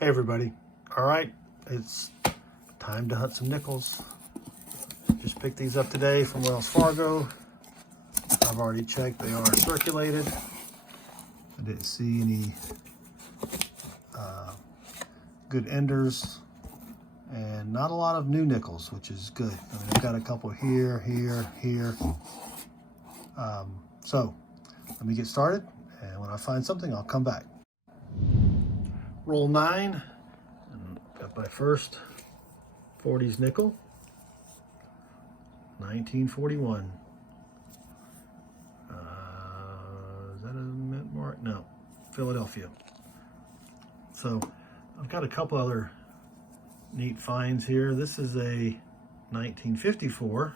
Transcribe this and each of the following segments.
Hey everybody. All right, it's time to hunt some nickels. Just picked these up today from Wells Fargo. I've already checked, they are circulated. I didn't see any good enders and not a lot of new nickels, which is good. I mean, I've got a couple here. So let me get started, and when I find something, I'll come back. Roll 9, and got my first 40s nickel, 1941. Is that a mint mark? No, Philadelphia. So I've got a couple other neat finds here. This is a 1954,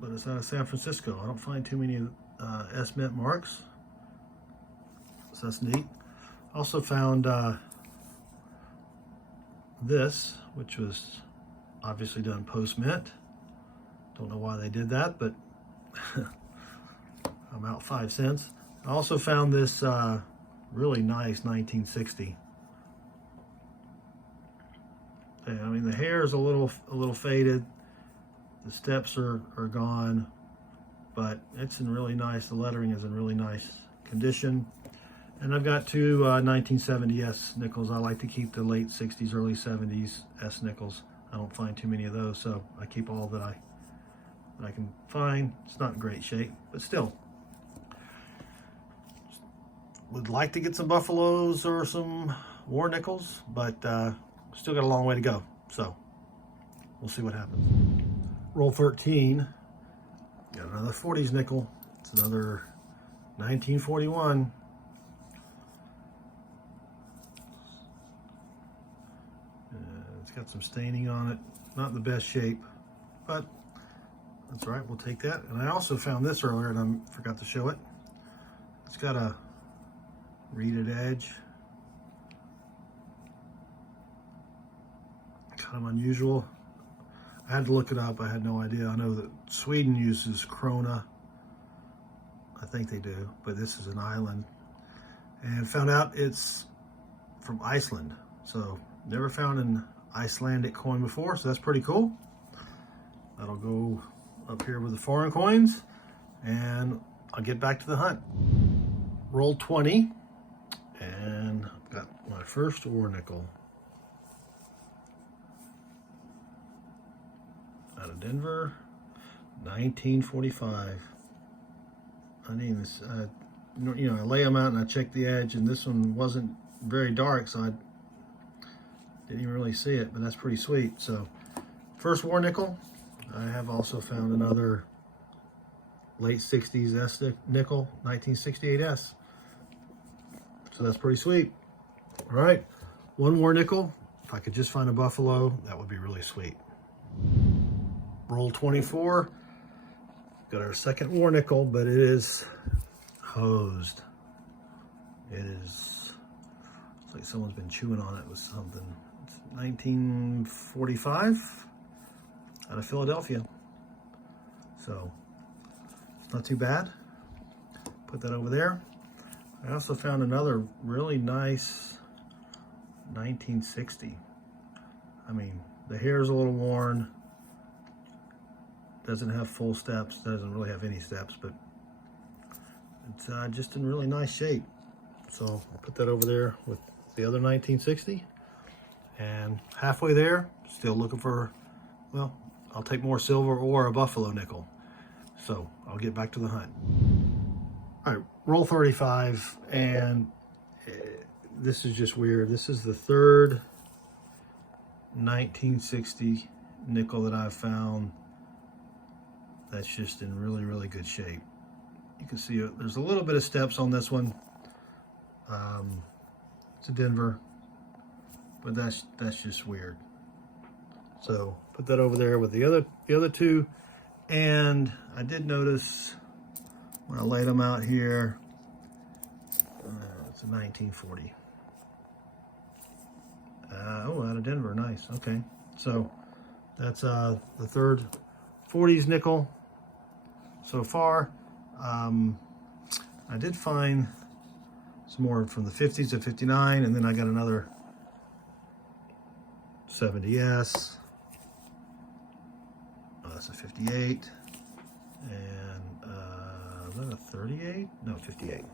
but it's out of San Francisco. I don't find too many S mint marks, so that's neat. Also found this, which was obviously done post-mint. Don't know why they did that, but I'm out 5 cents. I also found this really nice 1960. I mean, the hair is a little faded. The steps are gone, but it's in really nice. The lettering is in really nice condition. And I've got two 1970 S nickels. I like to keep the late 60s, early 70s S nickels. I don't find too many of those, so I keep all that I can find. It's not in great shape, but still. Would like to get some buffaloes or some war nickels, but still got a long way to go. So we'll see what happens. Roll 13. Got another 40s nickel. It's another 1941. It's got some staining on it. Not in the best shape, but that's all right. We'll take that. And I also found this earlier, and I forgot to show it. It's got a reeded edge. Kind of unusual. I had to look it up. I had no idea. I know that Sweden uses krona. I think they do, but this is an island. And found out it's from Iceland. So never found an Icelandic coin before, so that's pretty cool. That'll go up here with the foreign coins, and I'll get back to the hunt. Roll 20, and I've got my first ore nickel. Out of Denver, 1945. I mean, this, you know, I lay them out and I check the edge, and this one wasn't very dark, so I didn't even really see it, but that's pretty sweet. So, first war nickel. I have also found another late 60s S nickel, 1968 S. So that's pretty sweet. All right, one more nickel. If I could just find a buffalo, that would be really sweet. Roll 24. Got our second war nickel, but it is hosed. It is, it's like someone's been chewing on it with something. It's 1945 out of Philadelphia. So it's not too bad. Put that over there. I also found another really nice 1960. I mean, the hair is a little worn. Doesn't have full steps, doesn't really have any steps, but it's just in really nice shape. So I'll put that over there with the other 1960. And halfway there, still looking for, well, I'll take more silver or a buffalo nickel. So I'll get back to the hunt. All right, roll 35, and this is just weird. This is the third 1960 nickel that I've found that's just in really good shape. You can see there's a little bit of steps on this one. It's a Denver, but that's just weird. So put that over there with the other two. And I did notice when I laid them out here, it's a 1940. Oh, out of Denver, nice. Okay, so that's the third 40s nickel so far. I did find some more from the 50s to 59, and then I got another 70S. Oh, that's a 58. And is that a 38? No, 58.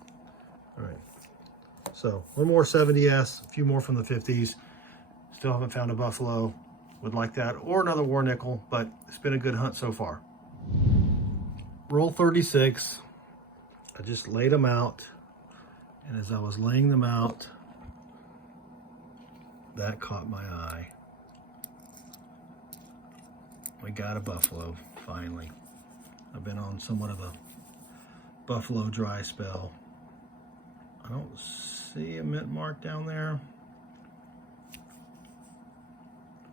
All right. So one more 70S, a few more from the 50s. Still haven't found a buffalo. Would like that, or another war nickel, but it's been a good hunt so far. Roll 36. I just laid them out, and as I was laying them out, that caught my eye. We got a buffalo, finally. I've been on somewhat of a buffalo dry spell. I don't see a mint mark down there.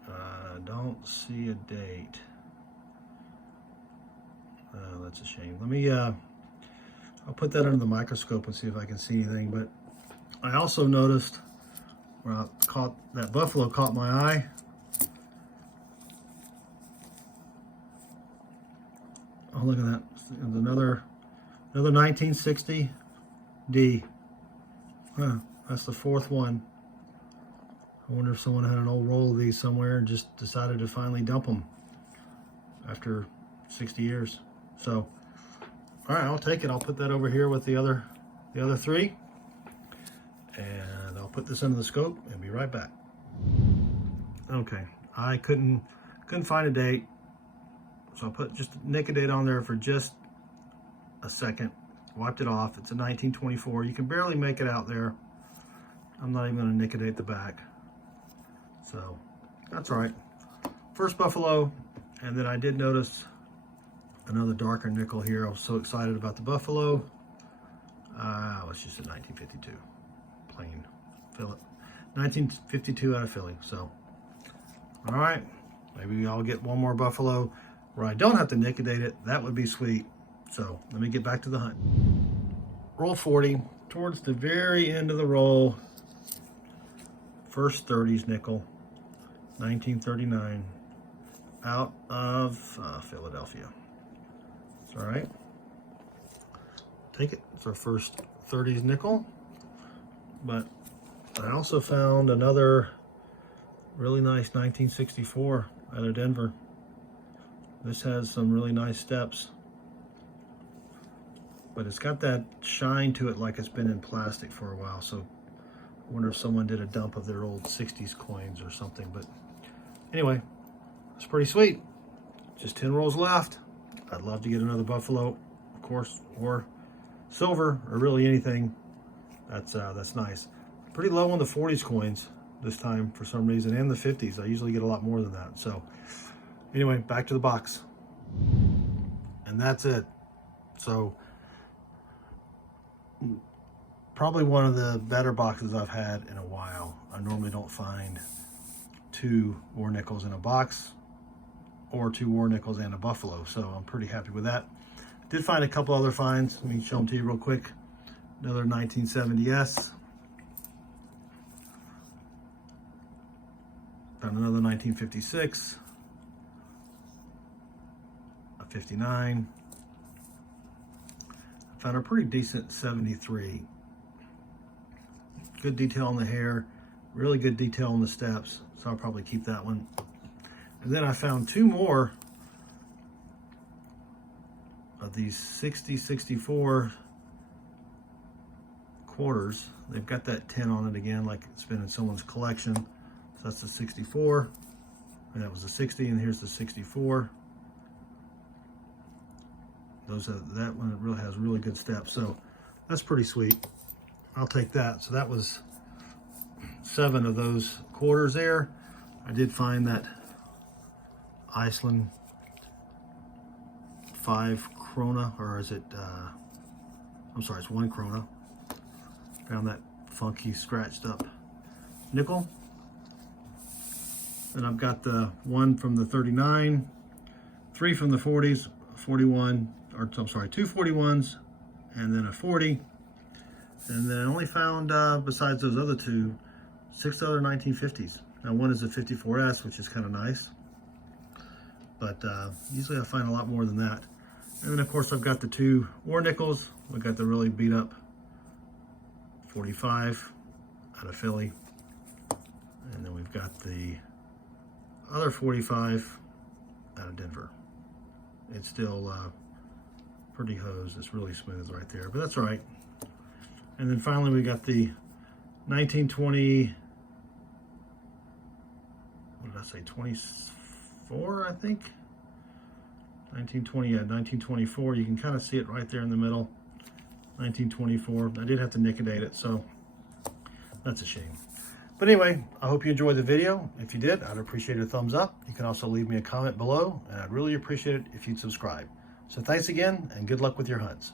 I don't see a date. Oh, that's a shame. Let me, I'll put that under the microscope and see if I can see anything. But I also noticed where I caught, that buffalo caught my eye. Oh, look at that. Another 1960 D. Huh, that's the fourth one. I wonder if someone had an old roll of these somewhere and just decided to finally dump them after 60 years. So, all right, I'll take it. I'll put that over here with the other three, and I'll put this under the scope and be right back. Okay, I couldn't find a date, so I put just Nic-a-Date on there for just a second. Wiped it off. It's a 1924. You can barely make it out there. I'm not even going to Nic-a-Date the back. So that's all right. First buffalo, and then I did notice another darker nickel here. I was so excited about the buffalo. It's just a 1952, plain fillet. 1952 out of Philly. So, all right, maybe I'll get one more buffalo where I don't have to Nic-a-Date it. That would be sweet. So let me get back to the hunt. Roll 40, towards the very end of the roll. First 30s nickel, 1939, out of Philadelphia. It's all right. Take it. It's our first 30s nickel. But I also found another really nice 1964 out of Denver. This has some really nice steps, but it's got that shine to it like it's been in plastic for a while. So I wonder if someone did a dump of their old 60s coins or something. But anyway, it's pretty sweet. Just 10 rolls left. I'd love to get another buffalo, of course, or silver, or really anything. That's nice. Pretty low on the 40s coins this time for some reason, and the 50s. I usually get a lot more than that. So anyway, back to the box. And that's it. So probably one of the better boxes I've had in a while. I normally don't find 2 war nickels in a box, or 2 war nickels and a buffalo, so I'm pretty happy with that. Did find a couple other finds. Let me show them to you real quick. Another 1970S. Found another 1956. A 59. Found a pretty decent 73. Good detail on the hair, really good detail on the steps, so I'll probably keep that one. And then I found 2 more of these 60-64 quarters. They've got that 10 on it again, like it's been in someone's collection. So that's the 64, and that was the 60, and here's the 64. That one really has really good steps, so that's pretty sweet. I'll take that. So that was 7 of those quarters there. I did find that Iceland 5 krona, or is it, I'm sorry, it's 1 krona. Found that funky scratched up nickel. Then I've got the 1 from the 39, 3 from the 40s, 41, or I'm sorry, 2 41s, and then a 40. And then I only found, besides those other 2, 6 other 1950s. Now one is a 54S, which is kind of nice, but usually I find a lot more than that. And then of course I've got the 2 war nickels. We got the really beat up 45 out of Philly. And then we've got the other 45 out of Denver. It's still pretty hosed. It's really smooth right there, but that's all right. And then finally we got the 1920, what did I say, 24, I think? 1920, yeah, 1924. You can kind of see it right there in the middle. 1924. I did have to Nic-a-Date it, so that's a shame. But anyway, I hope you enjoyed the video. If you did, I'd appreciate a thumbs up. You can also leave me a comment below, and I'd really appreciate it if you'd subscribe. So thanks again, and good luck with your hunts.